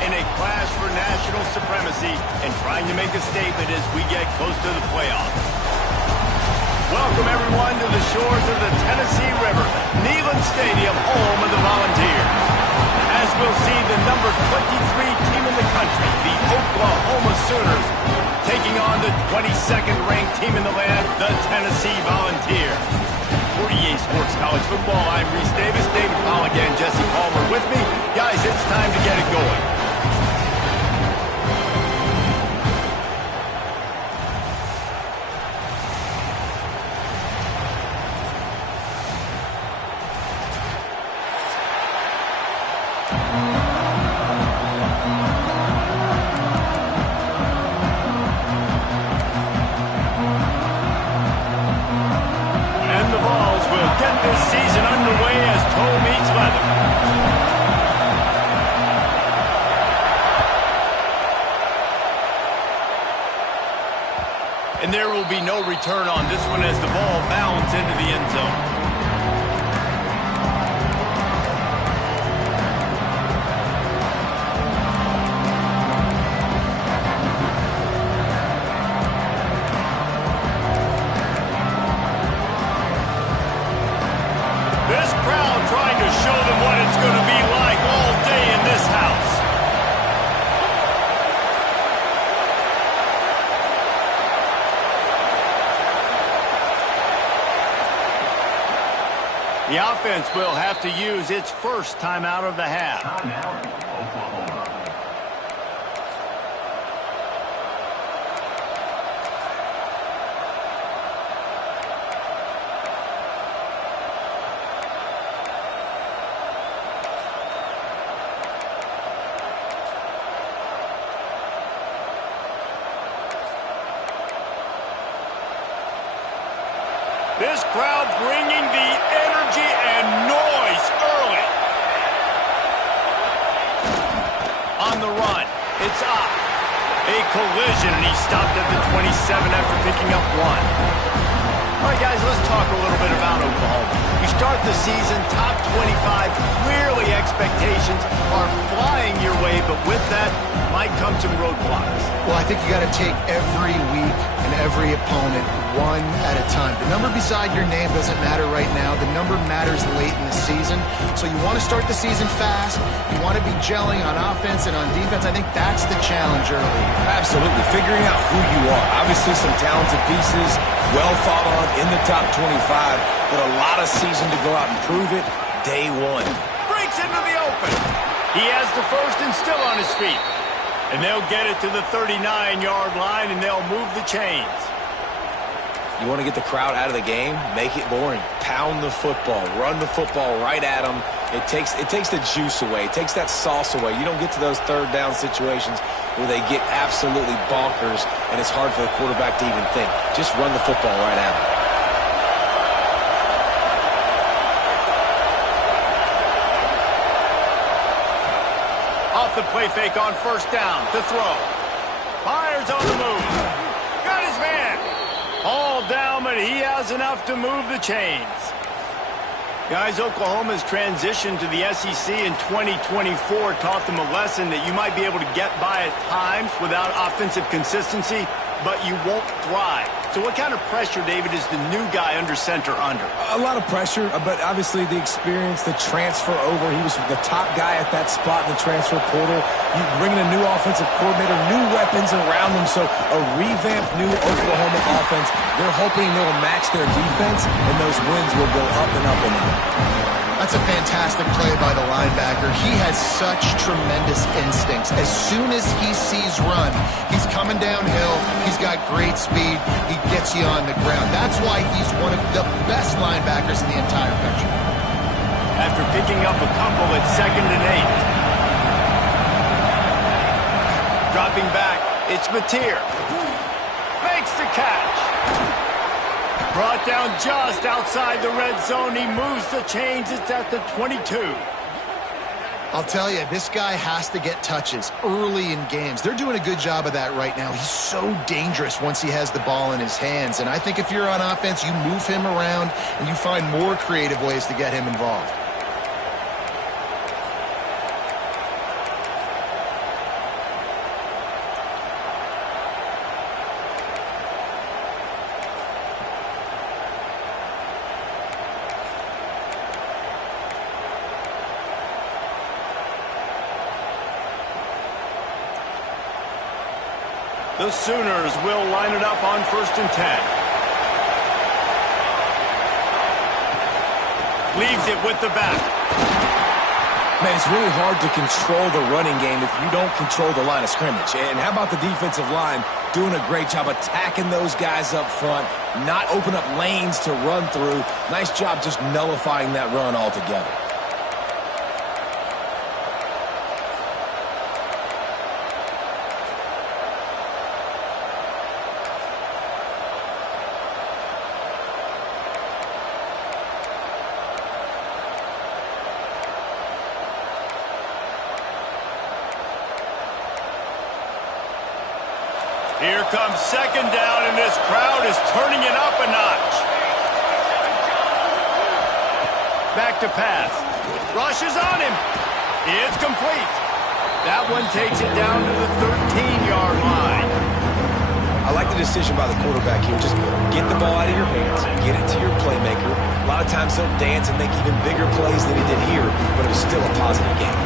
in a clash for national supremacy and trying to make a statement as we get close to the playoffs. Welcome, everyone, to the shores of the Tennessee River, Neyland Stadium, home of the Volunteers. As we'll see, the number 23 team in the country, the Oklahoma Sooners, taking on the 22nd ranked team in the land, the Tennessee Volunteers. For EA Sports College Football, I'm Reese Davis, David Pollock, and Jesse Palmer with me. Guys, it's time to get it going. And there will be no return on this one as the ball bounds into the end zone. This crowd trying to show them what it's going to be like all day in this house. The offense will have to use its first timeout of the half. Timeout, Oklahoma. This crowd bringing the energy and noise early. On the run, it's up. A collision, and he stopped at the 27 after picking up one. All right, guys, let's talk a little bit about Oklahoma. You start the season top 25. Clearly, expectations are flying your way, but with that might come some roadblocks. Well, I think you got to take every week and every opponent one at a time. The number beside your name doesn't matter right now. The number matters late in the season. So you want to start the season fast. You want to be gelling on offense and on defense. I think that's the challenge early. Absolutely. Figuring out who you are. Obviously some talented pieces, well thought of in the top 25, but a lot of season to go out and prove it day one. Breaks into the open. He has the first and still on his feet. And they'll get it to the 39-yard line, and they'll move the chains. You want to get the crowd out of the game? Make it boring. Pound the football. Run the football right at them. It takes the juice away. It takes that sauce away. You don't get to those third down situations where they get absolutely bonkers, and it's hard for the quarterback to even think. Just run the football right at them. Off the play fake on first down to throw. Fires on the move. Got his man. All down, but he has enough to move the chains. Guys, Oklahoma's transition to the SEC in 2024 taught them a lesson that you might be able to get by at times without offensive consistency, but you won't thrive. So what kind of pressure, David, is the new guy under center under? A lot of pressure, but obviously the experience, the transfer over. He was the top guy at that spot in the transfer portal. You bring in a new offensive coordinator, new weapons around him, so a revamped new Oklahoma offense. They're hoping they'll match their defense, and those wins will go up and up and up. That's a fantastic play by the linebacker. He has such tremendous instincts. As soon as he sees run, he's coming downhill. He's got great speed. He gets you on the ground. That's why he's one of the best linebackers in the entire country. After picking up a couple at 2nd and 8. Dropping back, it's Mateer. Makes the catch. Brought down just outside the red zone. He moves the chains. It's at the 22. I'll tell you, this guy has to get touches early in games. They're doing a good job of that right now. He's so dangerous once he has the ball in his hands. And I think if you're on offense, you move him around and you find more creative ways to get him involved. The Sooners will line it up on 1st and 10. Leaves it with the back. Man, it's really hard to control the running game if you don't control the line of scrimmage. And how about the defensive line doing a great job attacking those guys up front, not open up lanes to run through. Nice job just nullifying that run altogether. Here comes 2nd down, and this crowd is turning it up a notch. Back to pass. Rushes on him. It's complete. That one takes it down to the 13-yard line. I like the decision by the quarterback here. Just get the ball out of your hands, get it to your playmaker. A lot of times he'll dance and make even bigger plays than he did here, but it was still a positive game.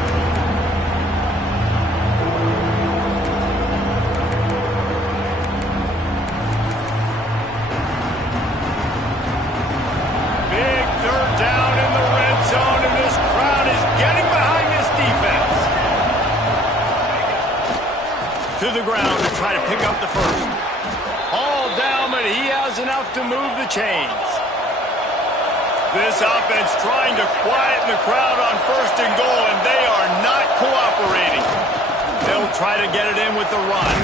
To the ground to try to pick up the first. All down, but he has enough to move the chains. This offense trying to quieten the crowd on 1st and goal, and they are not cooperating. They'll try to get it in with the run.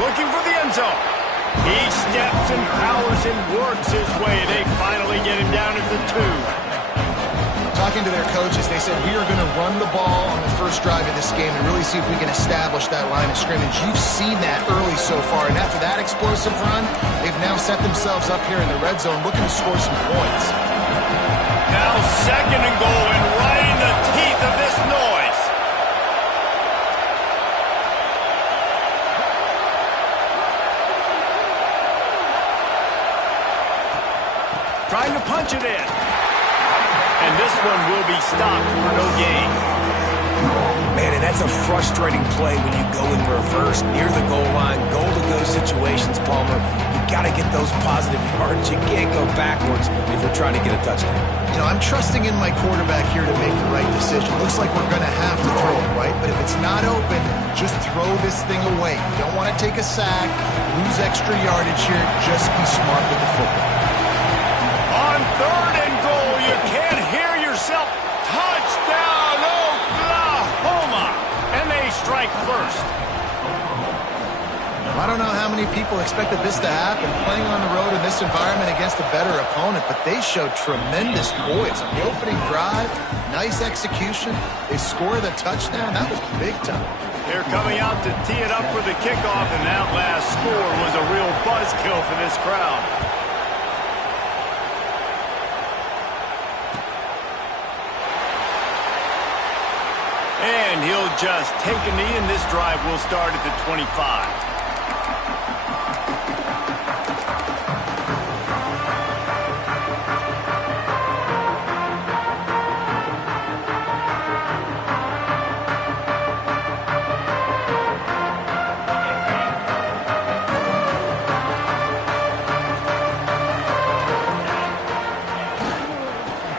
Looking for the end zone. He steps and powers and works his way. They finally get him down at the 2. Talking to their coaches, they said, we are going to run the ball on the first drive of this game and really see if we can establish that line of scrimmage. You've seen that early so far, and after that explosive run, they've now set themselves up here in the red zone looking to score some points. Now 2nd and goal, and right in the teeth of this noise. Trying to punch it in. And this one will be stopped for no gain. Man, and that's a frustrating play when you go in reverse near the goal line, goal-to-go situations, Palmer. You got to get those positive yards. You can't go backwards if we're trying to get a touchdown. You know, I'm trusting in my quarterback here to make the right decision. Looks like we're going to have to throw it, right? But if it's not open, just throw this thing away. You don't want to take a sack, lose extra yardage here. Just be smart with the football. On 3rd and goal, you can't hear yourself. Touchdown, Oklahoma! And they strike first. I don't know how many people expected this to happen, playing on the road in this environment against a better opponent, but they showed tremendous poise on the opening drive. Nice execution. They score the touchdown. That was big time. They're coming out to tee it up for the kickoff, and that last score was a real buzzkill for this crowd. And he'll just take a knee, and this drive will start at the 25.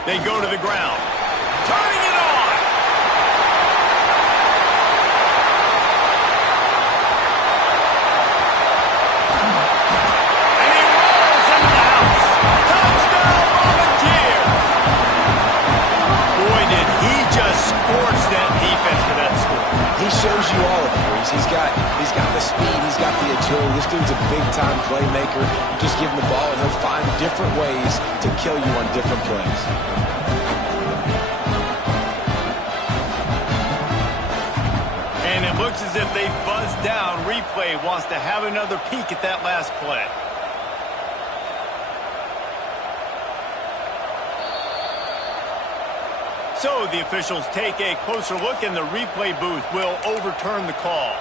They go to the ground. Turning it on! And he rolls into the house. Touchdown, Volunteers! Boy, did he just scorch that defense for that score. He shows you all of it, Reese. He's got the speed, he's got the agility. This dude's a big-time playmaker. Just give him the ball, and he'll find different ways to kill you on different plays. And it looks as if they buzzed down. Replay wants to have another peek at that last play. So the officials take a closer look, and the replay booth will overturn the call.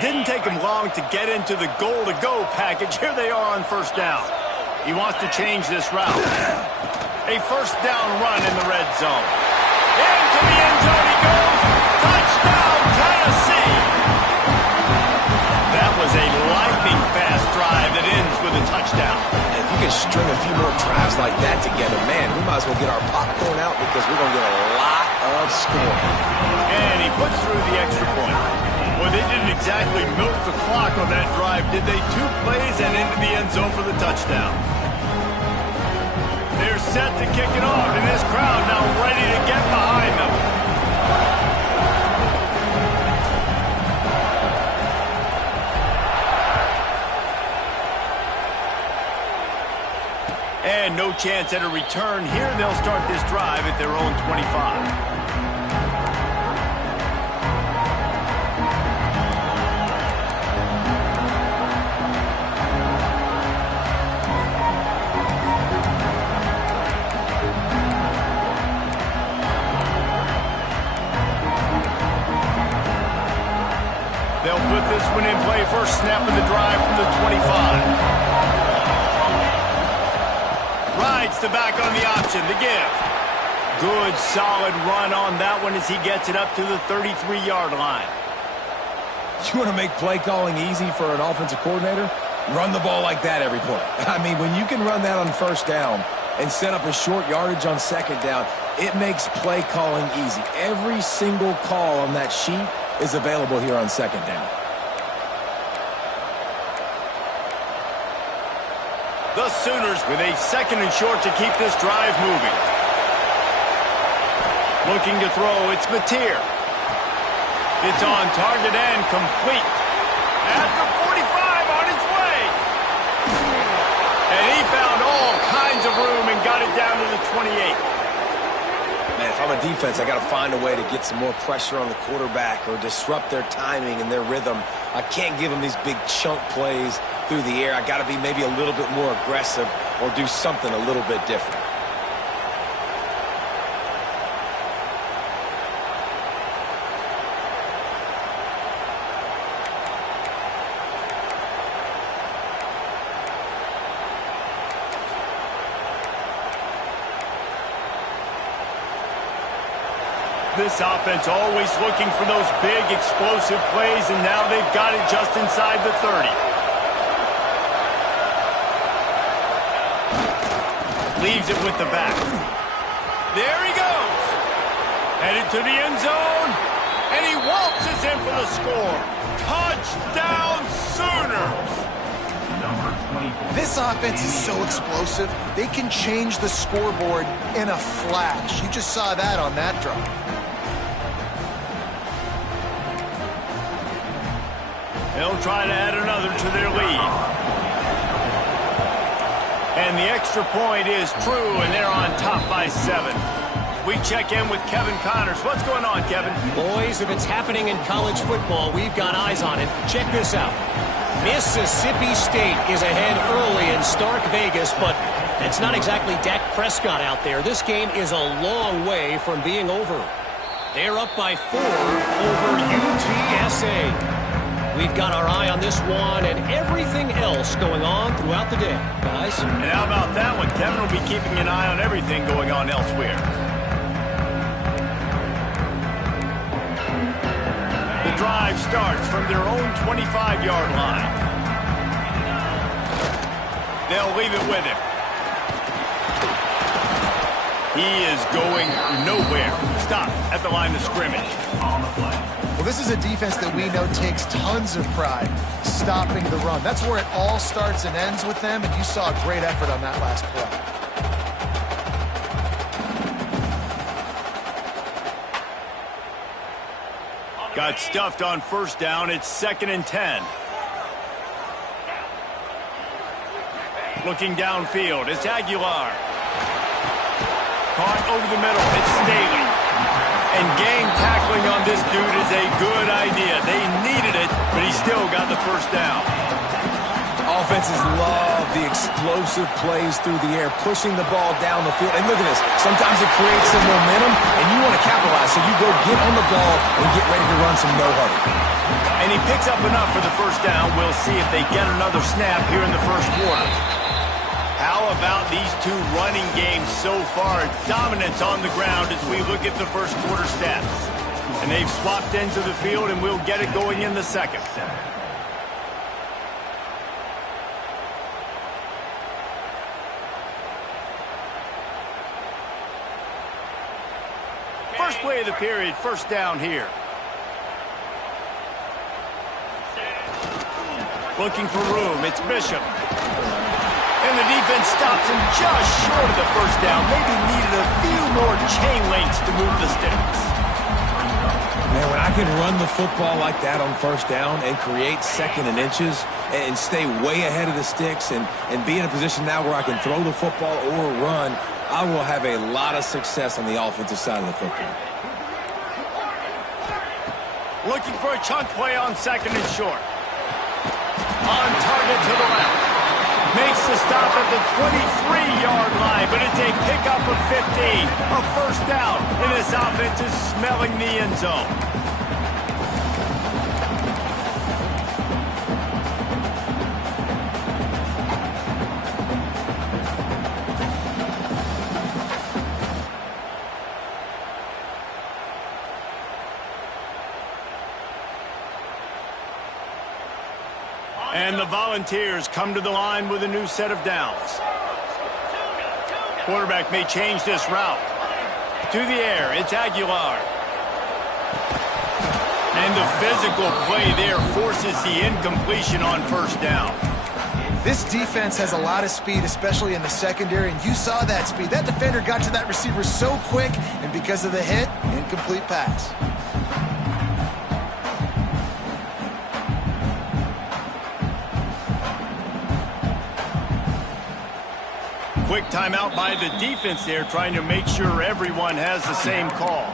Didn't take them long to get into the goal-to-go package. Here they are on first down. He wants to change this route. A first down run in the red zone. Into the end zone he goes. Touchdown, Tennessee. That was a lightning-fast drive that ends with a touchdown. If you can string a few more drives like that together, man, we might as well get our popcorn out because we're going to get a lot of scoring. And he puts through the extra point. Well, they didn't exactly milk the clock on that drive, did they? 2 plays and into the end zone for the touchdown. They're set to kick it off, and this crowd now ready to get behind them. And no chance at a return here. They'll start this drive at their own 25. They'll put this one in play. First snap of the drive from the 25. Rides the back on the option, the give. Good, solid run on that one as he gets it up to the 33-yard line. You want to make play calling easy for an offensive coordinator? Run the ball like that every play. I mean, when you can run that on first down and set up a short yardage on second down, it makes play calling easy. Every single call on that sheet is available here on second down. The Sooners with a second and short to keep this drive moving. Looking to throw, it's Mateer. It's on target and complete. At the 45 on its way. And he found all kinds of room and got it down to the 28. Man, if I'm a defense, I got to find a way to get some more pressure on the quarterback or disrupt their timing and their rhythm. I can't give them these big chunk plays through the air. I got to be maybe a little bit more aggressive or do something a little bit different. This offense always looking for those big, explosive plays, and now they've got it just inside the 30. Leaves it with the back. There he goes. Headed to the end zone, and he waltzes in for the score. Touchdown, Sooners! This offense is so explosive, they can change the scoreboard in a flash. You just saw that on that drive. They'll try to add another to their lead. And the extra point is true, and they're on top by 7. We check in with Kevin Connors. What's going on, Kevin? Boys, if it's happening in college football, we've got eyes on it. Check this out. Mississippi State is ahead early in Stark Vegas, but it's not exactly Dak Prescott out there. This game is a long way from being over. They're up by 4 over UTSA. We've got our eye on this one and everything else going on throughout the day, guys. And how about that one? Kevin will be keeping an eye on everything going on elsewhere. The drive starts from their own 25-yard line. They'll leave it with him. He is going nowhere. Stop at the line of scrimmage. On the play. Well, this is a defense that we know takes tons of pride stopping the run. That's where it all starts and ends with them, and you saw a great effort on that last play. Got stuffed on first down. It's 2nd and 10. Looking downfield, it's Aguilar. Caught over the middle, it's Staley. And game tackling on this dude is a good idea. They needed it, but he still got the first down. Offenses love the explosive plays through the air, pushing the ball down the field. And look at this. Sometimes it creates some momentum, and you want to capitalize. So you go get on the ball and get ready to run some no-huddle. And he picks up enough for the first down. We'll see if they get another snap here in the first quarter. How about these two running games so far? Dominance on the ground as we look at the first quarter stats. And they've swapped ends of the field, and we'll get it going in the second. First play of the period, first down here. Looking for room, it's Bishop. And the defense stops him just short of the first down. Maybe needed a few more chain links to move the sticks. Man, when I can run the football like that on first down and create second and inches and stay way ahead of the sticks and be in a position now where I can throw the football or run, I will have a lot of success on the offensive side of the football. Looking for a chunk play on second and short. On target to the left. Makes the stop at the 23-yard line, but it's a pickup of 15. A first down, and this offense is smelling the end zone. And the Volunteers come to the line with a new set of downs. Quarterback may change this route. To the air, it's Aguilar. And the physical play there forces the incompletion on first down. This defense has a lot of speed, especially in the secondary, and you saw that speed. That defender got to that receiver so quick, and because of the hit, incomplete pass. Quick timeout by the defense there, trying to make sure everyone has the same call.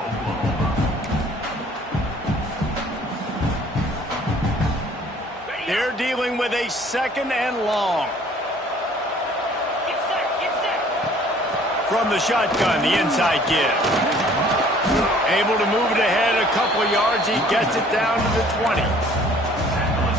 They're dealing with a second and long. From the shotgun, the inside give. Able to move it ahead a couple of yards. He gets it down to the 20.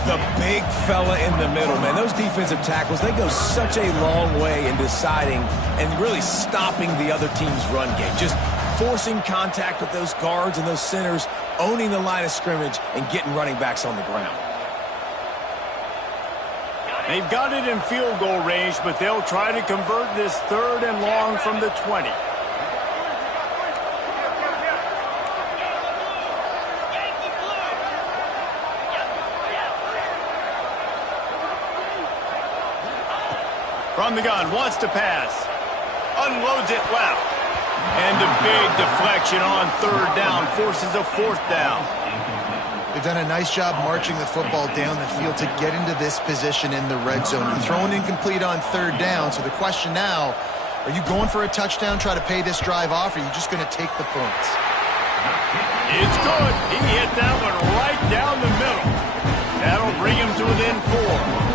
The big fella in the middle, man. Those defensive tackles, they go such a long way in deciding and really stopping the other team's run game. Just forcing contact with those guards and those centers, owning the line of scrimmage, and getting running backs on the ground. They've got it in field goal range, but they'll try to convert this third and long from the 20. From the gun, wants to pass. Unloads it left. And a big deflection on third down forces a fourth down. They've done a nice job marching the football down the field to get into this position in the red zone. You're throwing incomplete on third down, so the question now, are you going for a touchdown, try to pay this drive off, or are you just going to take the points? It's good. He hit that one right down the middle. That'll bring him to within 4.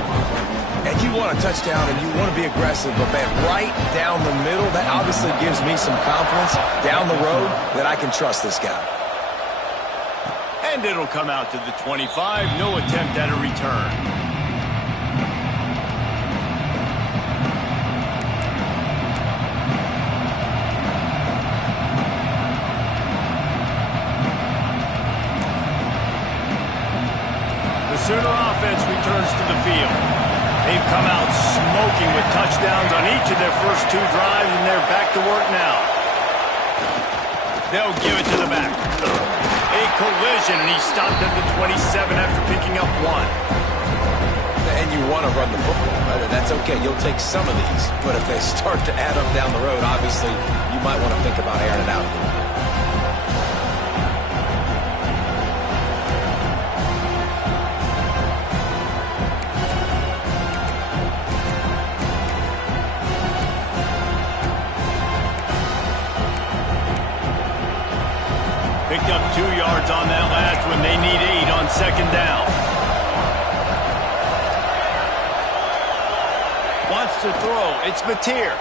And you want a touchdown and you want to be aggressive, but man, right down the middle, that obviously gives me some confidence down the road that I can trust this guy. And it'll come out to the 25. No attempt at a return. The Sooner offense returns to the field. They've come out smoking with touchdowns on each of their first 2 drives, and they're back to work now. They'll give it to the back. A collision, and he stopped at the 27 after picking up 1. And you want to run the football, right? That's okay. You'll take some of these. But if they start to add up down the road, obviously, you might want to think about airing it out a little bit. Picked up 2 yards on that last one. They need 8 on second down. Wants to throw. It's Mateer.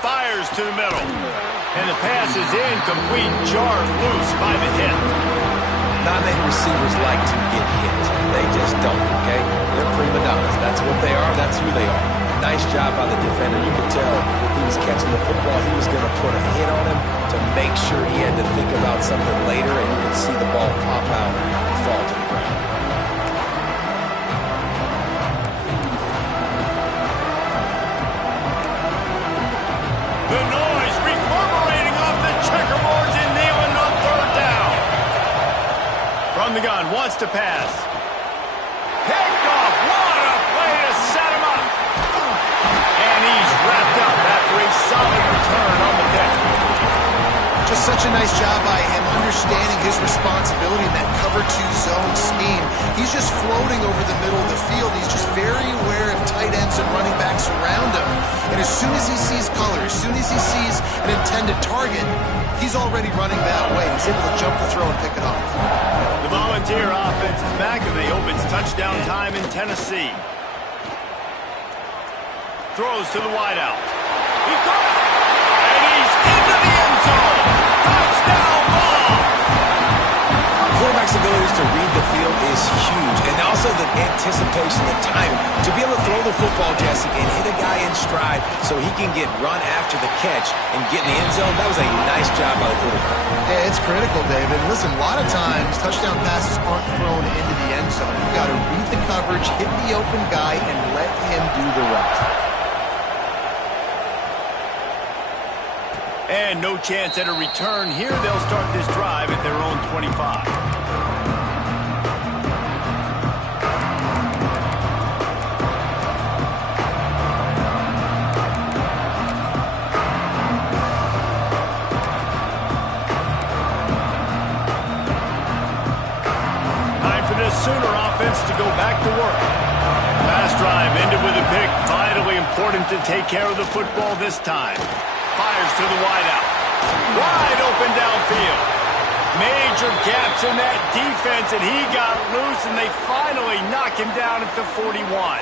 Fires to the middle. And the pass is incomplete. Jarred loose by the hit. Not many receivers like to get hit. They just don't, okay? They're prima donnas. That's what they are. That's who they are. Nice job by the defender. You could tell if he was catching the football, he was going to put a hit on him to make sure he had to think about something later, and you could see the ball pop out and fall to the ground. The noise reverberating off the checkerboards in Neyland on third down. From the gun, wants to pass. Picked off. What a play to set him up. And he's wrapped up after a solid return on the pick. Just such a nice job by him understanding his responsibility in that cover 2 zone scheme. He's just floating over the middle of the field. He's just very aware of tight ends and running backs around him. And as soon as he sees color, as soon as he sees an intended target, he's already running that way. He's able to jump the throw and pick it off. The Volunteer offense is back, and they open touchdown time in Tennessee. Throws to the wideout. He caught it, and he's into the end zone. Touchdown ball. Quarterback's abilities to read the field is huge, and also the anticipation, the timing. To be able to throw the football, Jesse, and hit a guy in stride so he can get run after the catch and get in the end zone, that was a nice job by the quarterback. Yeah, it's critical, David. Listen, a lot of times touchdown passes aren't thrown into the end zone. You've got to read the coverage, hit the open guy, and let him do the rest. And no chance at a return here. They'll start this drive at their own 25. Time for this Sooner offense to go back to work. Last drive ended with a pick. Vitally important to take care of the football this time. Fires to the wideout. Wide open downfield. Major gaps in that defense, and he got loose, and they finally knock him down at the 41.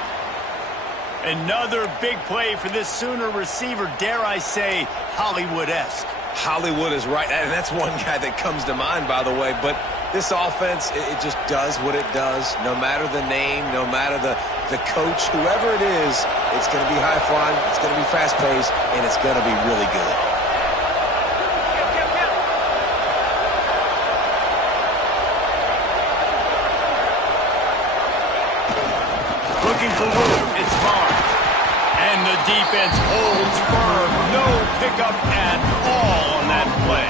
Another big play for this Sooner receiver, dare I say, Hollywood-esque. Hollywood is right, and that's one guy that comes to mind, by the way. But this offense, it just does what it does. No matter the name, no matter the coach, whoever it is, it's going to be high-flying, it's going to be fast-paced, and it's going to be really good. Looking for room, it's Barnes. And the defense holds firm. No pickup at all on that play.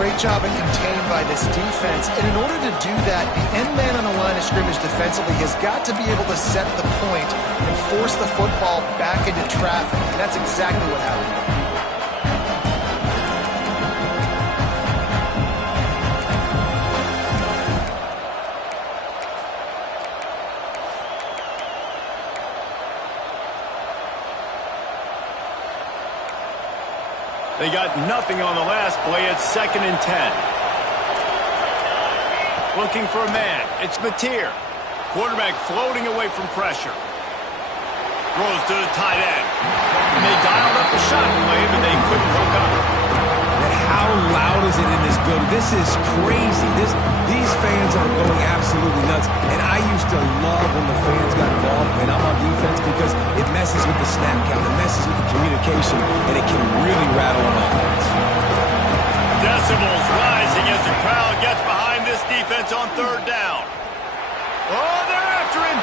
Great job at contained by this defense. And in order to do that, the end man on the line of scrimmage defensively has got to be able to set the point and force the football back into traffic. And that's exactly what happened. They got nothing on the last play. It's 2nd and 10. Looking for a man. It's Mateer. Quarterback floating away from pressure. Throws to the tight end. And they dialed up the shot play, but they couldn't hook up. And how loud is it in this building? This is crazy. These fans are going absolutely nuts. And I used to love when the fans got involved when I'm on defense because it messes with the snap count, it messes with the communication, and it can really rattle an offense. Decibels rising as the crowd gets behind this defense on 3rd down. Oh, they're after him.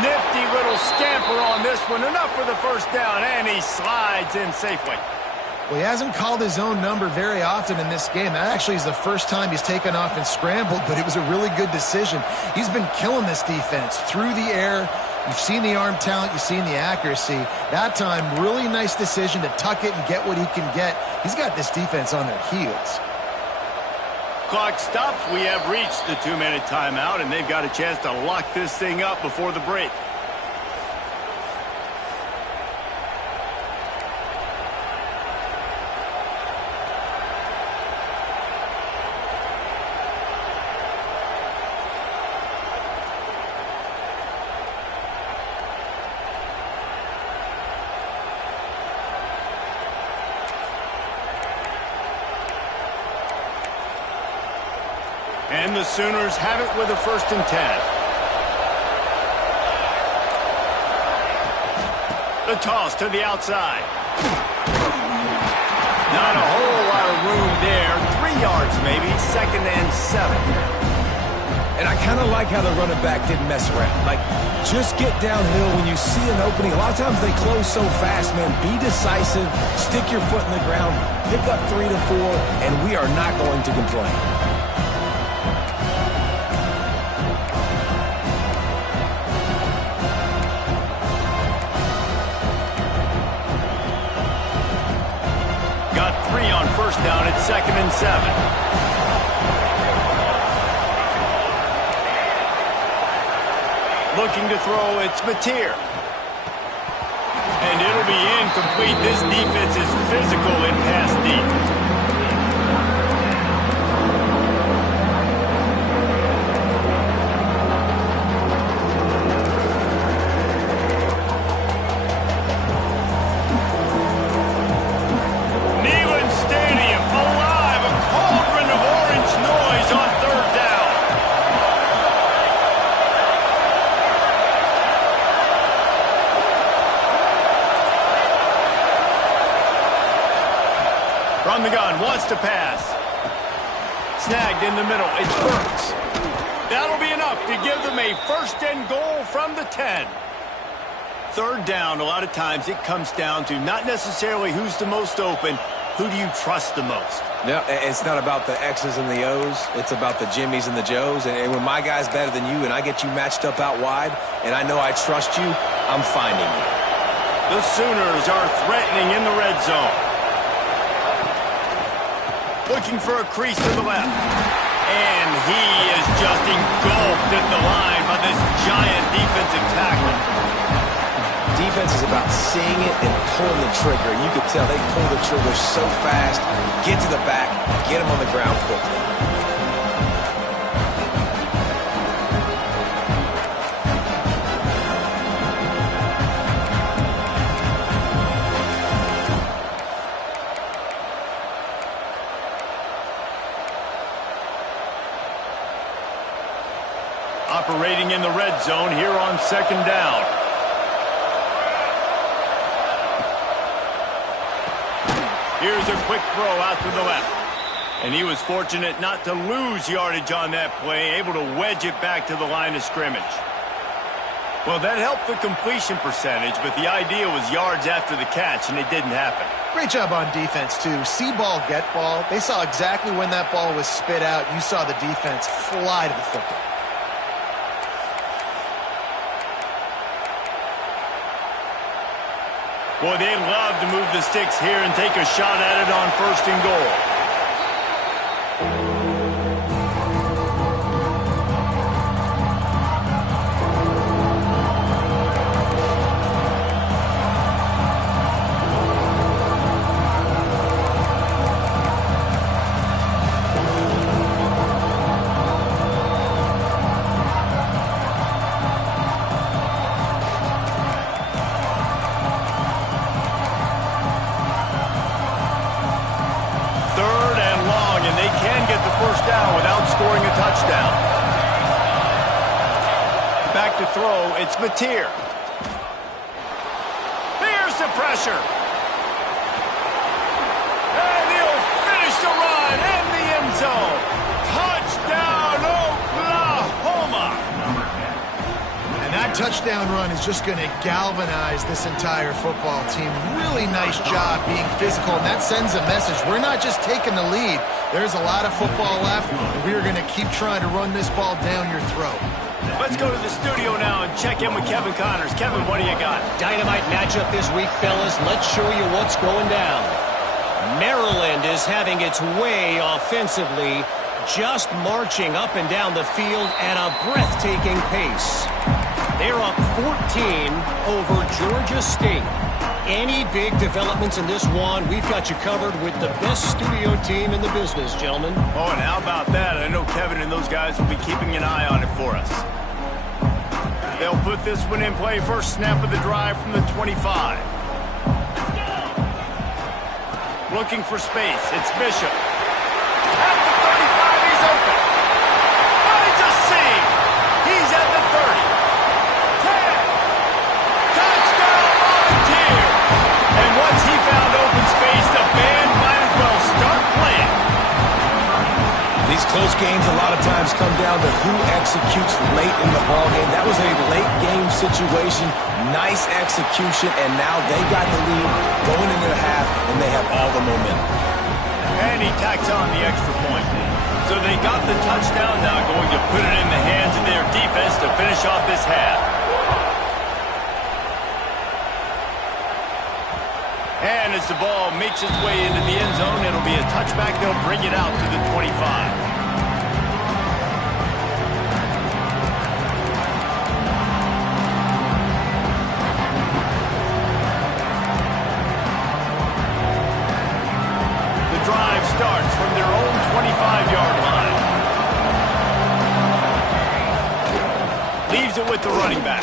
Nifty little scamper on this one. Enough for the 1st down, and he slides in safely. Well, he hasn't called his own number very often in this game. That actually is the first time he's taken off and scrambled, but it was a really good decision. He's been killing this defense through the air. You've seen the arm talent, you've seen the accuracy. That time, really nice decision to tuck it and get what he can get. He's got this defense on their heels. Clock stops. We have reached the 2-minute timeout, and they've got a chance to lock this thing up before the break. And the Sooners have it with a 1st and 10. The toss to the outside. Not a whole lot of room there. 3 yards maybe, 2nd and 7. And I kind of like how the running back didn't mess around. Like, just get downhill when you see an opening. A lot of times they close so fast, man. Be decisive, stick your foot in the ground, pick up 3 to 4, and we are not going to complain. Got 3 on 1st down at 2nd and 7. Looking to throw, it's Mateer. And it'll be incomplete. This defense is physical in pass deep. Neyland Stadium alive, a cauldron of orange noise on 3rd down. From the gun, wants to pass. Snagged in the middle, it's Burks. That'll be enough to give them a 1st and goal from the 10. 3rd down, a lot of times it comes down to not necessarily who's the most open, who do you trust the most? No, it's not about the X's and the O's. It's about the Jimmies and the Joes. And when my guy's better than you and I get you matched up out wide and I know I trust you, I'm finding you. The Sooners are threatening in the red zone. Looking for a crease to the left. And he is just engulfed at the line by this giant defensive tackle. Defense is about seeing it and pulling the trigger. And you could tell they pull the trigger so fast, get to the back, get him on the ground quickly. Operating in the red zone here on 2nd down. Here's a quick throw out to the left. And he was fortunate not to lose yardage on that play, able to wedge it back to the line of scrimmage. Well, that helped the completion percentage, but the idea was yards after the catch, and it didn't happen. Great job on defense, too. See ball, get ball. They saw exactly when that ball was spit out. You saw the defense fly to the football. Boy, they'd love to move the sticks here and take a shot at it on 1st and goal. Throw, it's Mateer. Here's the pressure. And he'll finish the run in the end zone. Touchdown, Oklahoma. And that touchdown run is just going to galvanize this entire football team. Really nice job being physical, and that sends a message. We're not just taking the lead. There's a lot of football left, and we are going to keep trying to run this ball down your throat. Let's go to the studio now and check in with Kevin Connors. Kevin, what do you got? Dynamite matchup this week, fellas. Let's show you what's going down. Maryland is having its way offensively, just marching up and down the field at a breathtaking pace. They're up 14 over Georgia State. Any big developments in this one, we've got you covered with the best studio team in the business, gentlemen. Oh, and how about that? I know Kevin and those guys will be keeping an eye on it for us. They'll put this one in play. First snap of the drive from the 25. Looking for space. It's Bishop. At the 35, he's open. Finds a seam. He's at the 30. 10. Touchdown, Volunteers. Close games a lot of times come down to who executes late in the ballgame. That was a late game situation. Nice execution, and now they got the lead going into the half, and they have all the momentum. And he tacks on the extra point. So they got the touchdown, now going to put it in the hands of their defense to finish off this half. And as the ball makes its way into the end zone, it'll be a touchback. They'll bring it out to the 25. Starts from their own 25-yard line. Leaves it with the running back.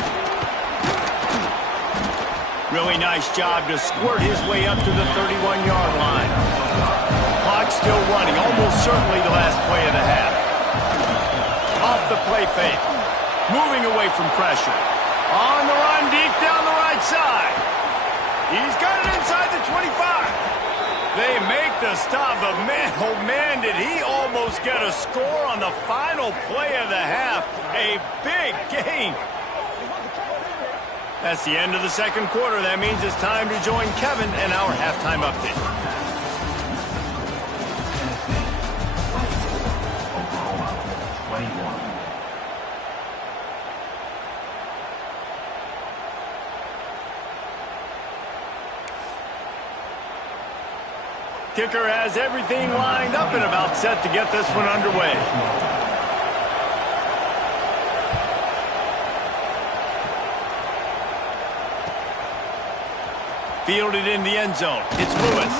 Really nice job to squirt his way up to the 31-yard line. Clock still running, almost certainly the last play of the half. Off the play fake. Moving away from pressure. On the run, deep down the right side. He's got it inside the 25. They make the stop, but man, oh man, did he almost get a score on the final play of the half. A big gain. That's the end of the second quarter. That means it's time to join Kevin in our halftime update. Oklahoma, 21. Kicker has everything lined up and about set to get this one underway. Fielded in the end zone. It's Lewis.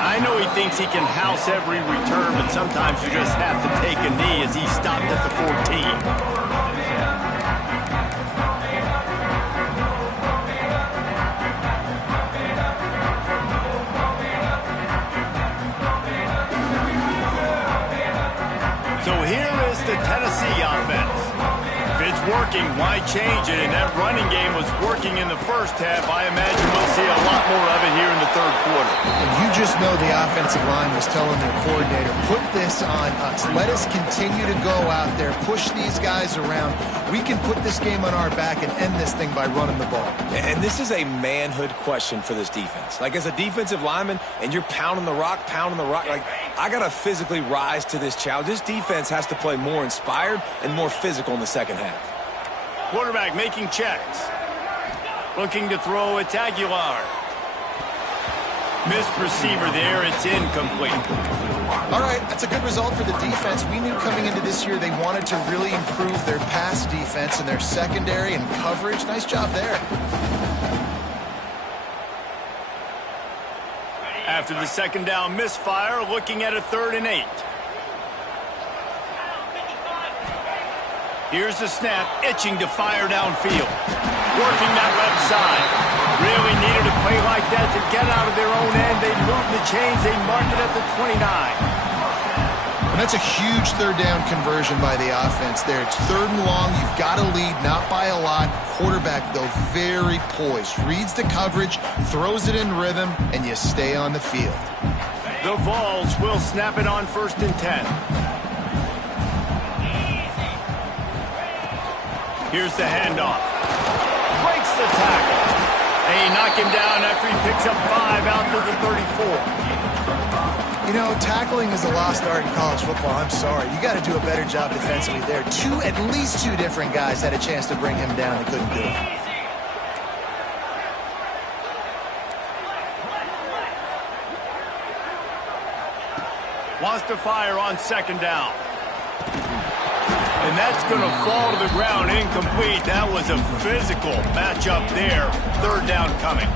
I know he thinks he can house every return, but sometimes you just have to take a knee as he stopped at the 14. So here is the Tennessee offense. If it's working, why change it? And that running game was working in the first half. I imagine we'll see a lot more of it here in the third quarter. And you just know the offensive line was telling their coordinator, put this on us. Let us continue to go out there, push these guys around. We can put this game on our back and end this thing by running the ball. And this is a manhood question for this defense. Like, as a defensive lineman, and you're pounding the rock, like, I got to physically rise to this challenge. This defense has to play more inspired and more physical in the second half. Quarterback making checks. Looking to throw, it's Aguilar. Missed receiver there, it's incomplete. All right, that's a good result for the defense. We knew coming into this year they wanted to really improve their pass defense and their secondary and coverage. Nice job there. After the second down misfire, looking at a 3rd and 8. Here's the snap, itching to fire downfield. Working that left side. Really needed a play like that to get out of their own end. They moved the chains. They marked it at the 29. And that's a huge 3rd down conversion by the offense there. It's 3rd and long. You've got to lead, not by a lot. Quarterback, though, very poised. Reads the coverage, throws it in rhythm, and you stay on the field. The Vols will snap it on 1st and 10. Here's the handoff. Breaks the tackle. They knock him down after he picks up 5 out to the 34. You know, tackling is a lost art in college football. I'm sorry. You got to do a better job defensively there. At least two different guys had a chance to bring him down. They couldn't do it. Wants to fire on 2nd down. And that's going to fall to the ground incomplete. That was a physical matchup there. 3rd down coming.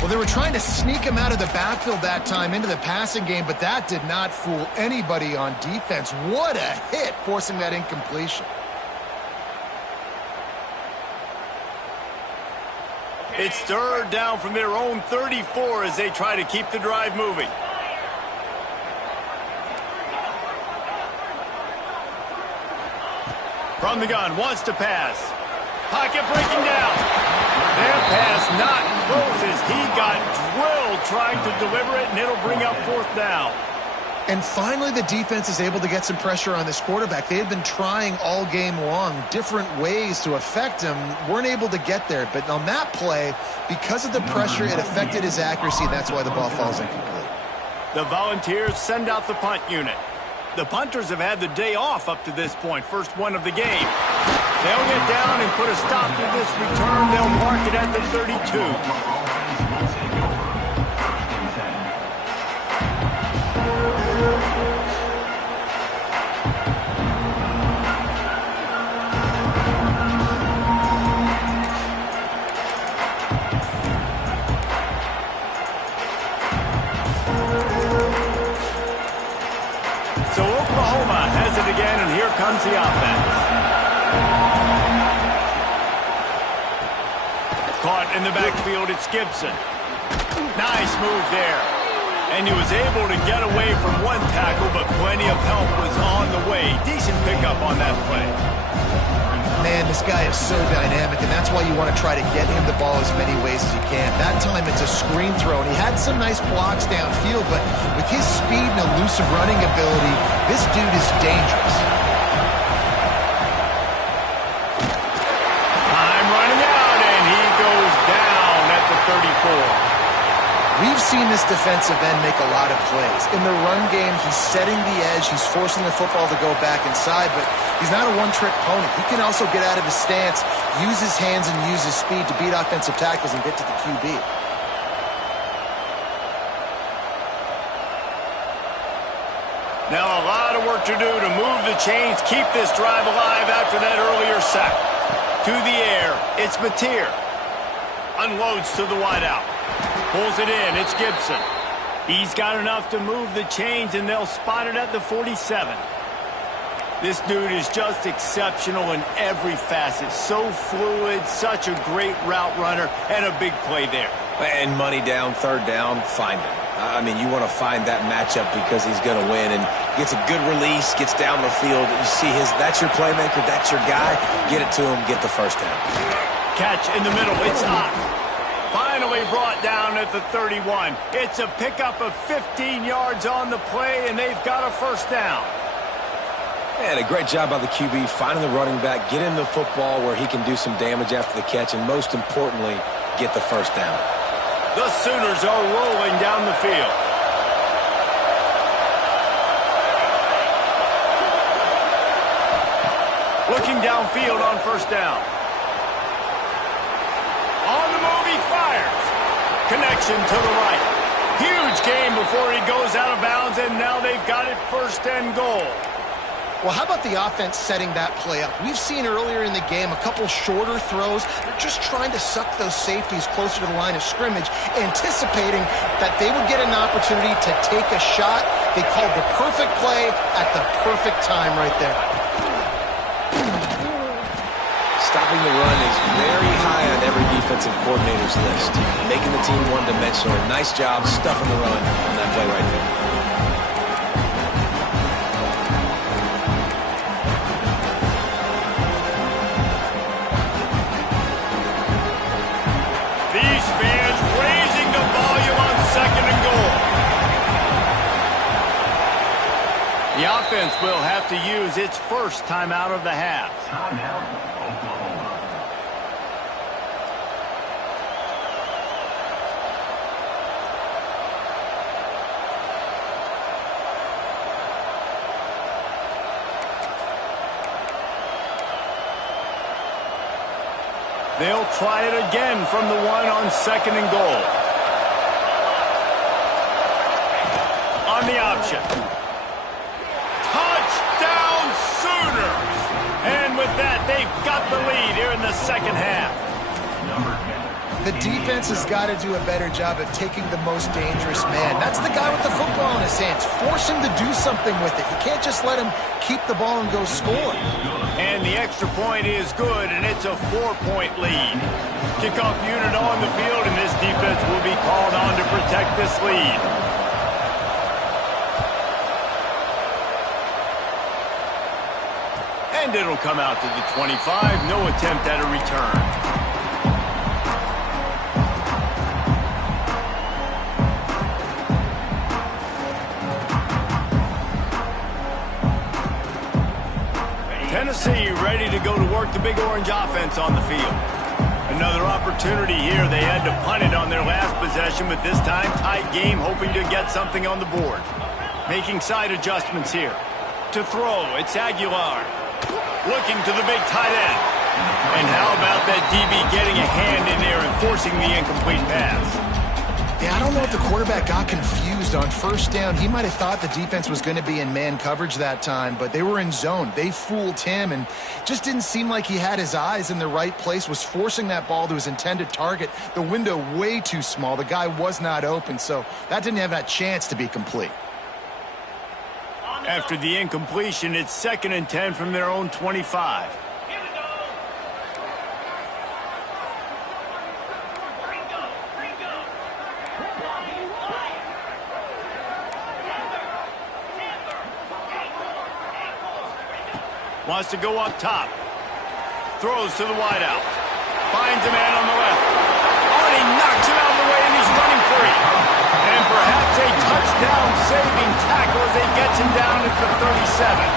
Well, they were trying to sneak him out of the backfield that time into the passing game, but that did not fool anybody on defense. What a hit, forcing that incompletion. It's 3rd down from their own 34 as they try to keep the drive moving. From the gun, wants to pass. Pocket breaking down. Their pass not close as he got drilled trying to deliver it, and it'll bring up 4th down. And finally, the defense is able to get some pressure on this quarterback. They had been trying all game long different ways to affect him, weren't able to get there. But on that play, because of the pressure, it affected his accuracy. That's why the ball falls incomplete. The Volunteers send out the punt unit. The punters have had the day off up to this point, first one of the game. They'll get down and put a stop to this return. They'll mark it at the 32. So Oklahoma has it again, and here comes the offense. Caught in the backfield, it's Gibson. Nice move there. And he was able to get away from one tackle, but plenty of help was on the way. Decent pickup on that play. Man, this guy is so dynamic, and that's why you want to try to get him the ball as many ways as you can. That time it's a screen throw, and he had some nice blocks downfield, but with his speed and elusive running ability, this dude is dangerous. Time running out, and he goes down at the 34. We've seen this defensive end make a lot of plays. In the run game, he's setting the edge. He's forcing the football to go back inside, but he's not a one-trick pony. He can also get out of his stance, use his hands, and use his speed to beat offensive tackles and get to the QB. Now a lot of work to do to move the chains, keep this drive alive after that earlier sack. To the air, it's Mateer. Unloads to the wideout. Pulls it in, it's Gibson. He's got enough to move the chains, and they'll spot it at the 47. This dude is just exceptional in every facet. So fluid, such a great route runner, and a big play there. And money down, third down, find him. I mean, you want to find that matchup because he's going to win, and gets a good release, gets down the field. You see that's your playmaker, that's your guy. Get it to him, get the first down. Catch in the middle, it's Ott. Finally brought down at the 31. It's a pickup of 15 yards on the play, and they've got a first down. And a great job by the QB finding the running back, get him the football where he can do some damage after the catch, and most importantly, get the first down. The Sooners are rolling down the field. Looking downfield on first down. On the move, he fires. Connection to the right. Huge gain before he goes out of bounds, and now they've got it first and goal. Well, how about the offense setting that play up? We've seen earlier in the game a couple shorter throws. They're just trying to suck those safeties closer to the line of scrimmage, anticipating that they would get an opportunity to take a shot. They called the perfect play at the perfect time right there. Stopping the run is very high on every defensive coordinator's list. Making the team one-dimensional. Nice job stuffing the run on that play right there. These fans raising the volume on second and goal. The offense will have to use its first timeout of the half. Timeout, Oklahoma. They'll try it again from the one on second and goal. On the option. Touchdown Sooners! And with that, they've got the lead here in the second half. The defense has got to do a better job of taking the most dangerous man. That's the guy with the football in his hands. Force him to do something with it. You can't just let him keep the ball and go score. And the extra point is good, and it's a 4-point lead. Kickoff unit on the field, and this defense will be called on to protect this lead. And it'll come out to the 25. No attempt at a return. the Big Orange offense on the field. Another opportunity here. They had to punt it on their last possession, but this time tight game, hoping to get something on the board. Making side adjustments here. To throw, it's Aguilar. Looking to the big tight end. And how about that DB getting a hand in there and forcing the incomplete pass? Yeah, I don't know if the quarterback got confused on first down. He might have thought the defense was going to be in man coverage that time, but they were in zone. They fooled him, and just didn't seem like he had his eyes in the right place, was forcing that ball to his intended target. The window way too small. The guy was not open, so that didn't have that chance to be complete. After the incompletion, it's 2nd and 10 from their own 25. Wants to go up top. Throws to the wideout. Finds a man on the left. Oh, and he knocks him out of the way, and he's running free. And perhaps a touchdown-saving tackle as he gets him down at the 37.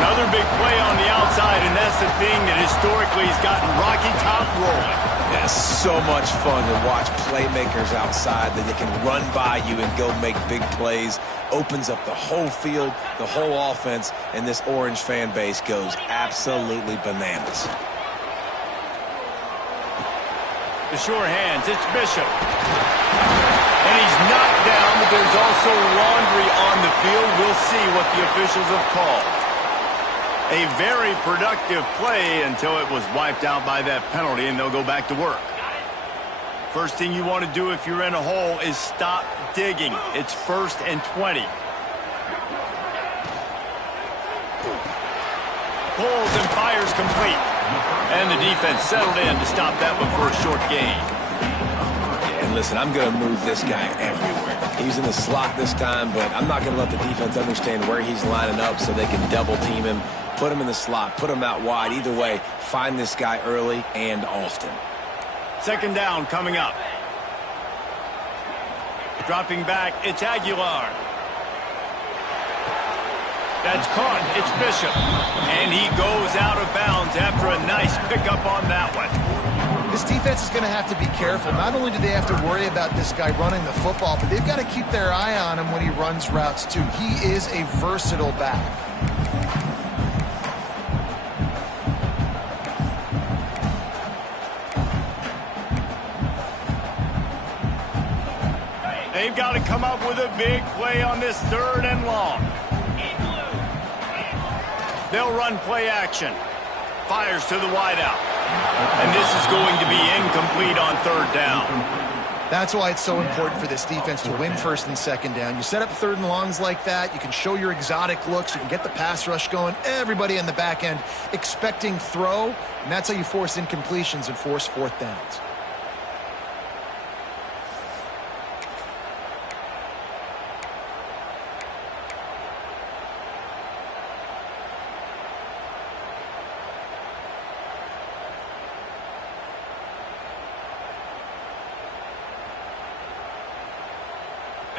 Another big play on the outside, and that's the thing that historically has gotten Rocky Top rolling. Yeah, so much fun to watch playmakers outside that they can run by you and go make big plays. Opens up the whole field, the whole offense, and this Orange fan base goes absolutely bananas. The sure hands, it's Bishop. And he's knocked down, but there's also laundry on the field. We'll see what the officials have called. A very productive play until it was wiped out by that penalty, and they'll go back to work. First thing you want to do if you're in a hole is stop digging. It's 1st and 20. Pulls and fires complete. And the defense settled in to stop that one for a short gain. Yeah, and listen, I'm going to move this guy everywhere. He's in the slot this time, but I'm not going to let the defense understand where he's lining up so they can double team him, put him in the slot, put him out wide. Either way, find this guy early and often. 2nd down coming up. Dropping back, it's Aguilar. That's caught, it's Bishop. And he goes out of bounds after a nice pickup on that one. This defense is going to have to be careful. Not only do they have to worry about this guy running the football, but they've got to keep their eye on him when he runs routes too. He is a versatile back. They've got to come up with a big play on this 3rd and long. They'll run play action. Fires to the wideout. And this is going to be incomplete on 3rd down. That's why it's so important for this defense to win 1st and 2nd down. You set up 3rd and longs like that. You can show your exotic looks. You can get the pass rush going. Everybody in the back end expecting throw. And that's how you force incompletions and force 4th downs.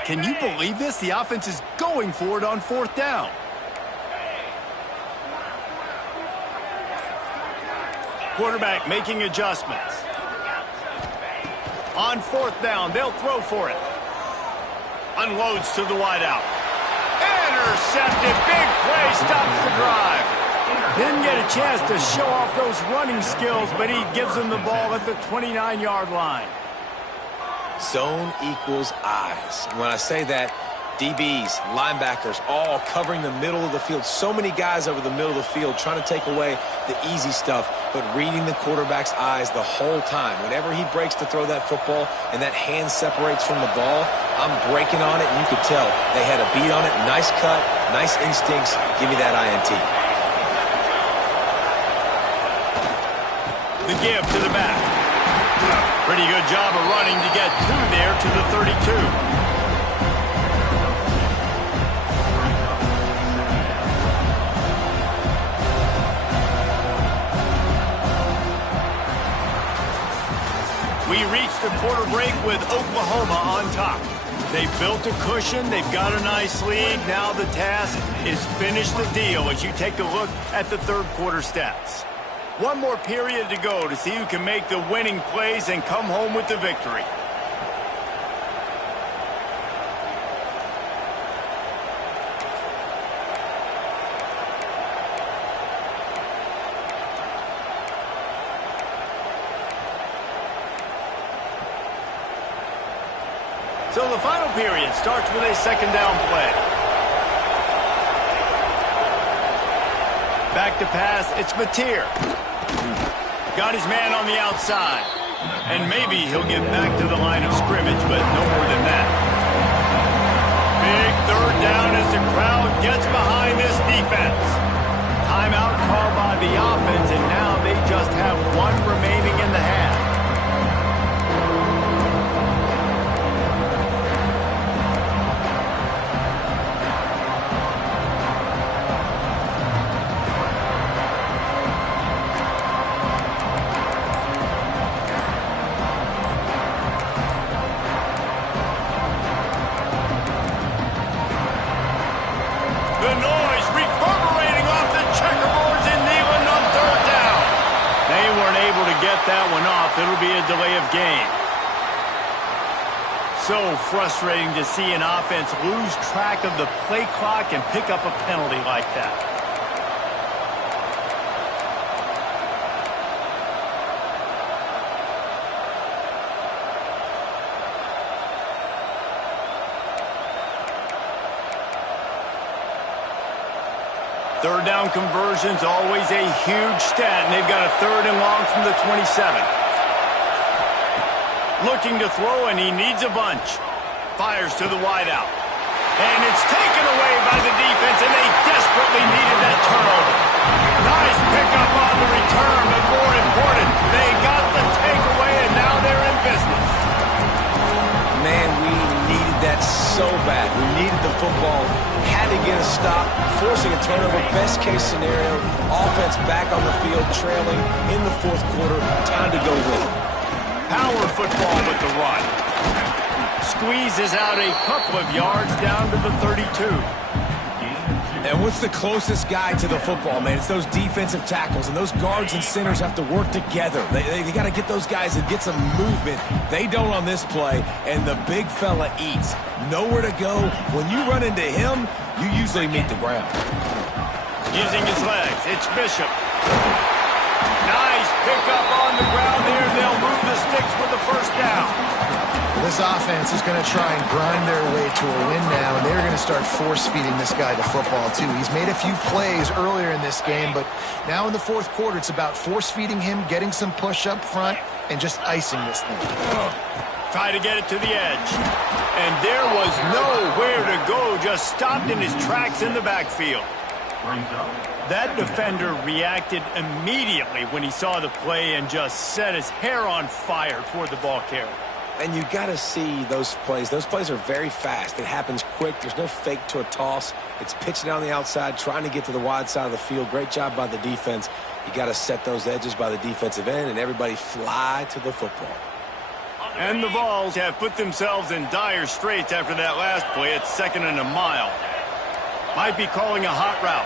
Can you believe this? The offense is going for it on 4th down. Quarterback making adjustments. On 4th down, they'll throw for it. Unloads to the wideout. Intercepted. Big play. Stops the drive. Didn't get a chance to show off those running skills, but he gives them the ball at the 29-yard line. Zone equals eyes. When I say that, DBs, linebackers, all covering the middle of the field. So many guys over the middle of the field trying to take away the easy stuff, but reading the quarterback's eyes the whole time. Whenever he breaks to throw that football and that hand separates from the ball, I'm breaking on it, and you could tell they had a beat on it. Nice cut, nice instincts. Give me that INT. The give to the back. Pretty good job of running to get through there to the 32. We reached the quarter break with Oklahoma on top. They've built a cushion. They've got a nice lead. Now the task is finish the deal as you take a look at the 3rd quarter stats. One more period to go to see who can make the winning plays and come home with the victory. So the final period starts with a second down play. Back to pass, it's Mateer. Got his man on the outside. And maybe he'll get back to the line of scrimmage, but no more than that. Big third down as the crowd gets behind this defense. Timeout called by the offense, and now they just have one remaining in the half. The noise reverberating off the checkerboards in Neyland on third down. They weren't able to get that one off. It'll be a delay of game. So frustrating to see an offense lose track of the play clock and pick up a penalty like that. Third down conversion's always a huge stat, and they've got a third and long from the 27. Looking to throw, and he needs a bunch. Fires to the wideout. And it's taken away by the defense, and they desperately needed that turnover. Nice pickup on the return, but more important, they got the takeaway, and now they're in business. Man, we needed that so bad. We needed the football. Had to get a stop, forcing a turnover. Best case scenario, offense back on the field, trailing in the fourth quarter. Time to go win. Power football with the run. Squeezes out a couple of yards down to the 32. And what's the closest guy to the football, man? It's those defensive tackles, and those guards and centers have to work together. They got to get those guys and get some movement. They don't on this play, and the big fella eats. Nowhere to go. When you run into him, you usually meet the ground. Using his legs, it's Bishop. Nice pickup on the ground there. They'll move the sticks with the first down. This offense is going to try and grind their way to a win now, and they're going to start force-feeding this guy the football, too. He's made a few plays earlier in this game, but now in the fourth quarter, it's about force-feeding him, getting some push up front, and just icing this thing. Try to get it to the edge. And there was nowhere to go, just stopped in his tracks in the backfield. That defender reacted immediately when he saw the play and just set his hair on fire toward the ball carrier. And you got to see those plays. Those plays are very fast. It happens quick. There's no fake to a toss. It's pitching down the outside, trying to get to the wide side of the field. Great job by the defense. You got to set those edges by the defensive end, and everybody fly to the football. And the Vols have put themselves in dire straits after that last play. It's 2nd and a mile. Might be calling a hot route.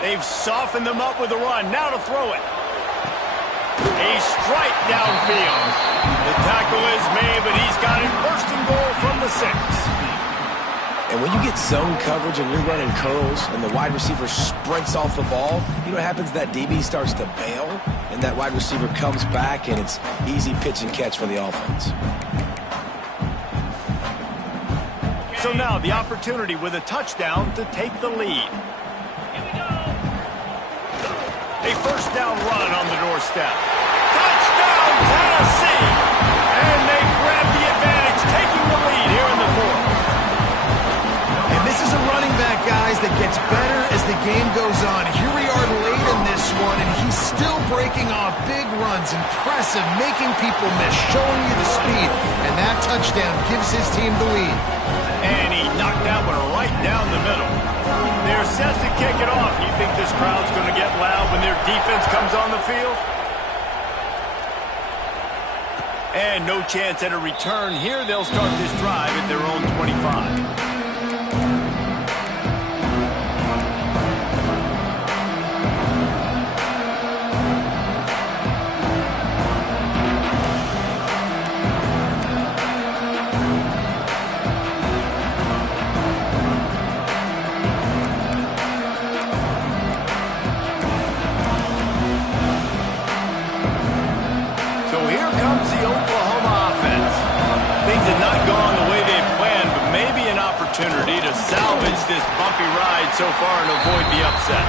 They've softened them up with a run. Now to throw it. A strike downfield. The tackle is made, but he's got it first and goal from the 6. And when you get zone coverage and you're running curls and the wide receiver sprints off the ball, you know what happens? That DB starts to bail, and that wide receiver comes back, and it's easy pitch and catch for the offense. So now the opportunity with a touchdown to take the lead. A first down run on the doorstep. Touchdown, Tennessee! And they grab the advantage, taking the lead here in the fourth. And this is a running back, guys, that gets better as the game goes on. Here we are late in this one, and he's still breaking off big runs. Impressive, making people miss, showing you the speed. And that touchdown gives his team the lead. And he knocked that one right down the middle. They're set to kick it off. You think this crowd's going to get loud when their defense comes on the field? And no chance at a return here. They'll start this drive at their own 25. things have not gone the way they planned, but maybe an opportunity to salvage this bumpy ride so far and avoid the upset.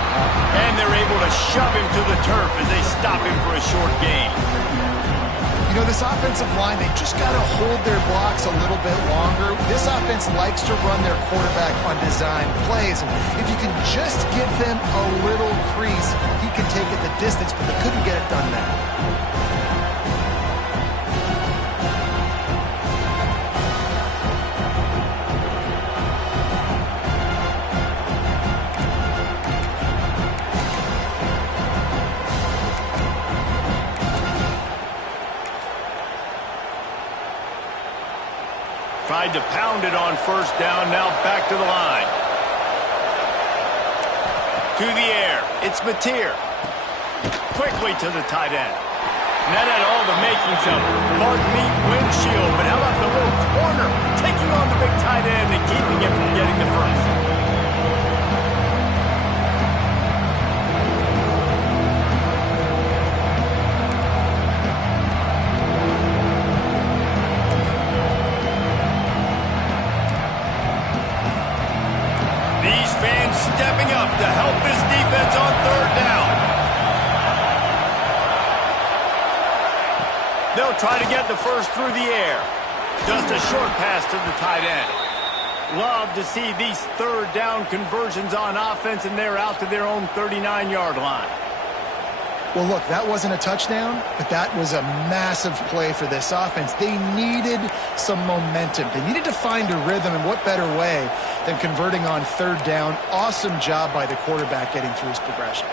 And they're able to shove him to the turf as they stop him for a short gain. You know, this offensive line, they just got to hold their blocks a little bit longer. This offense likes to run their quarterback on design plays. And if you can just give them a little crease, he can take it the distance, but they couldn't get it done now. Tried to pound it on first down, now back to the line. To the air, it's Mateer. Quickly to the tight end. And that had all the makings of bug meat windshield, but how about the little corner taking on the big tight end and keeping him from getting the first? Stepping up to help this defense on third down. They'll try to get the first through the air. Just a short pass to the tight end. Love to see these third down conversions on offense, and they're out to their own 39-yard line. Well, look, that wasn't a touchdown, but that was a massive play for this offense. They needed some momentum. They needed to find a rhythm, and what better way than converting on third down. Awesome job by the quarterback getting through his progression.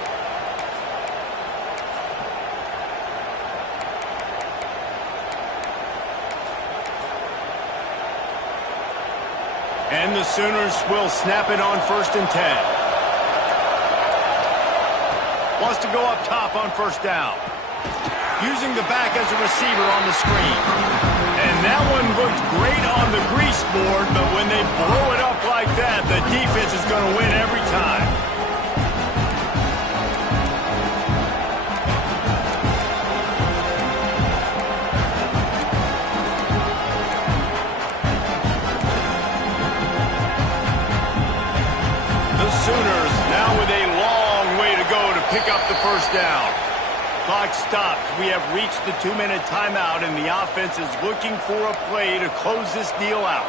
And the Sooners will snap it on 1st and 10. Wants to go up top on first down. Using the back as a receiver on the screen. And that one looked great on the grease board, but when they blow it up like that, the defense is going to win every time. The Sooners now with a long way to go to pick up the first down. Clock stops. We have reached the 2-minute timeout, and the offense is looking for a play to close this deal out.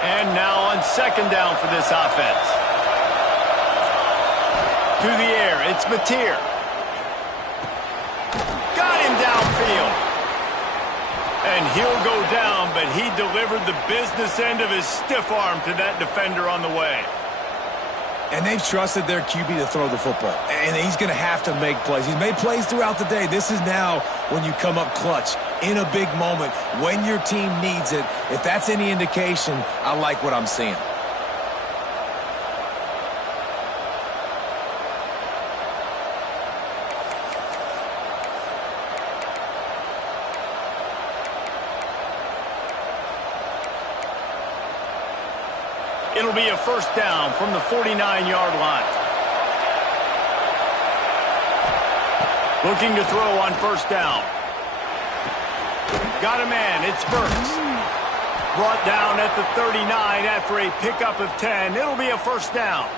And now on second down for this offense. To the air, it's Mateer. Got him downfield. And he'll go down, but he delivered the business end of his stiff arm to that defender on the way. And they've trusted their QB to throw the football. And he's going to have to make plays. He's made plays throughout the day. This is now when you come up clutch in a big moment when your team needs it. If that's any indication, I like what I'm seeing. It'll be a first down from the 49-yard line. Looking to throw on first down. Got a man. It's Burks. Brought down at the 39 after a pickup of 10. It'll be a first down.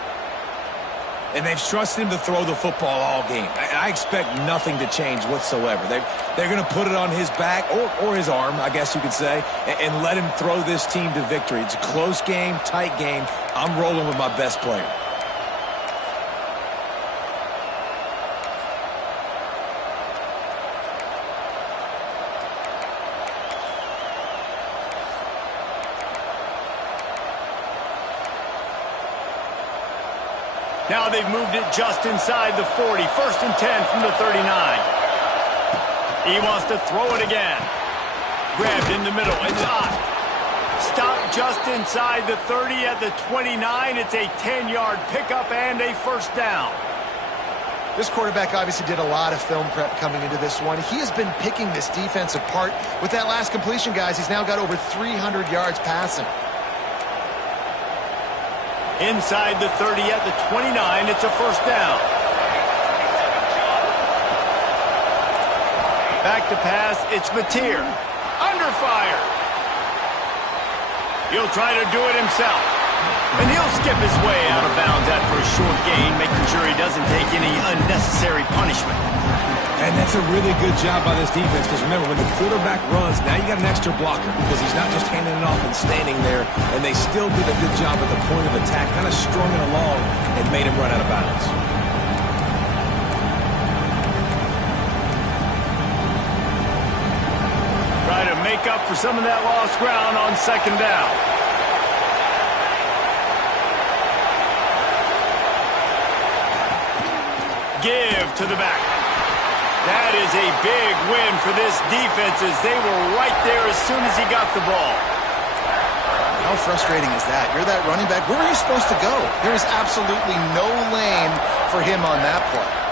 And they've trusted him to throw the football all game. I expect nothing to change whatsoever. They're going to put it on his back, or his arm, I guess you could say, and let him throw this team to victory. It's a close game, tight game. I'm rolling with my best player. Now they've moved it just inside the 40. 1st and 10 from the 39. He wants to throw it again. Grabbed in the middle. It's Ott. Stopped just inside the 30 at the 29. It's a 10-yard pickup and a first down. This quarterback obviously did a lot of film prep coming into this one. He has been picking this defense apart. With that last completion, guys, he's now got over 300 yards passing. Inside the 30 at the 29, it's a first down. Back to pass, it's Mateer. Under fire. He'll try to do it himself. And he'll skip his way out of bounds after a short gain, making sure he doesn't take any unnecessary punishment. And that's a really good job by this defense, because remember, when the quarterback runs, now you got an extra blocker, because he's not just handing it off and standing there, and they still did a good job at the point of attack, kind of strung it along and made him run out of bounds. Try to make up for some of that lost ground on second down. Give to the back. That is a big win for this defense, as they were right there as soon as he got the ball. How frustrating is that? You're that running back. Where are you supposed to go? There is absolutely no lane for him on that play.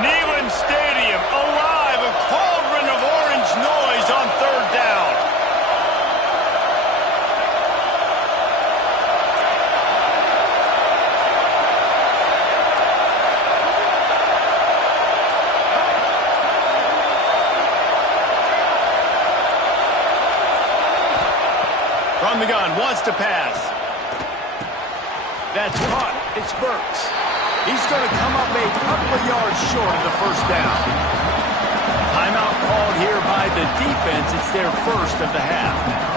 Neyland Stadium alive, a cauldron of orange noise on third down. From the gun, wants to pass. That's caught. It's Burks. He's going to come up a couple of yards short of the first down. Timeout called here by the defense. It's their first of the half.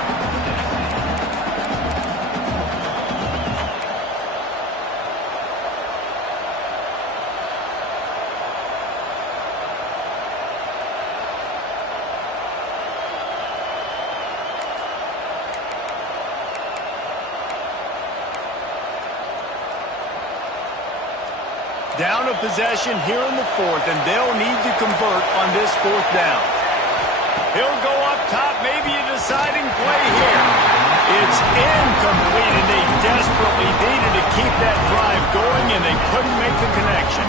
Down a possession here in the fourth, and they'll need to convert on this fourth down. He'll go up top, maybe a deciding play here. It's incomplete, and they desperately needed to keep that drive going, and they couldn't make the connection.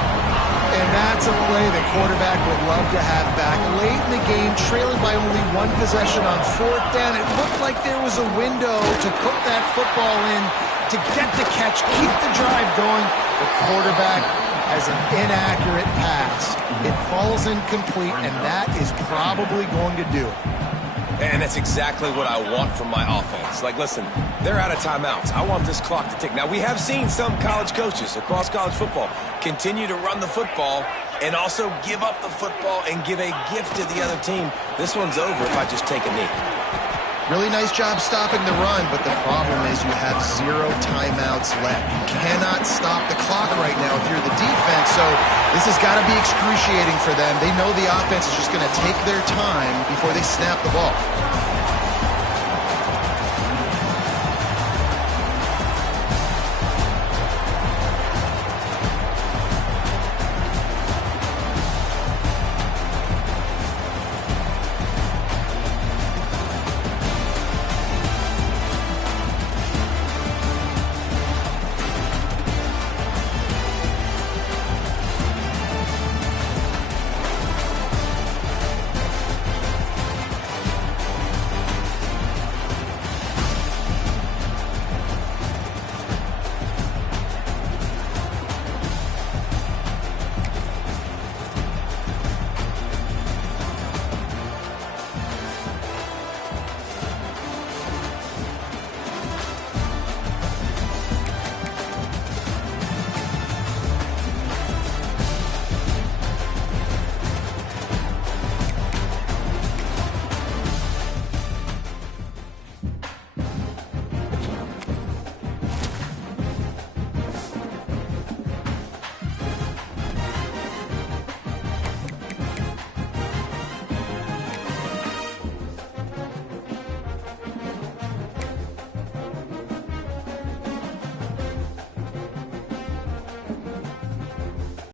And that's a play the quarterback would love to have back. Late in the game, trailing by only one possession on fourth down, it looked like there was a window to put that football in, to get the catch, keep the drive going. The quarterback has an inaccurate pass. It falls incomplete, and that is probably going to do it. And that's exactly what I want from my offense. Like, listen, they're out of timeouts. I want this clock to tick. Now, we have seen some college coaches across college football continue to run the football and also give up the football and give a gift to the other team. This one's over if I just take a knee. Really nice job stopping the run, but the problem is you have 0 timeouts left. You cannot stop the clock right now if you're the defense, so this has got to be excruciating for them. They know the offense is just going to take their time before they snap the ball.